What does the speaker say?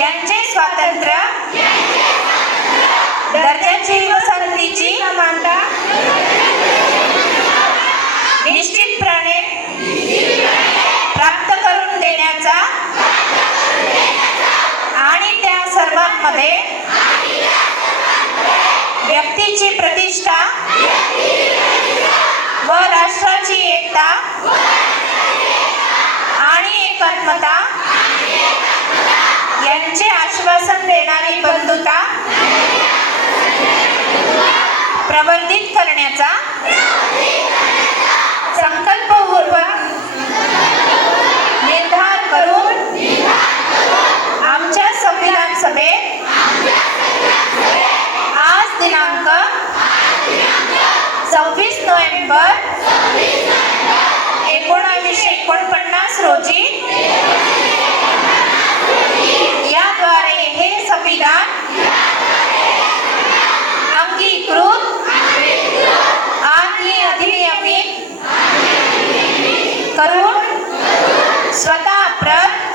यांचे स्वातंत्र्य, दर्जाची व संधीची समानता निश्चितपणे प्राप्त करून देण्याचा आणि त्या सर्वांमध्ये व्यक्तीची प्रतिष्ठा व राष्ट्राची एकता आणि एकात्मता यांचे आश्वासन देणारी बंधुता प्रवर्धित करण्याचा संकल्पपूर्वक निर्धार करून आमच्या संविधान सभेत आज दिनांक 26 नोव्हेंबर 1949 रोजी याद्वारे हे संविधान अंगीकृत आणि अधिनियमित करून स्वतः प्रत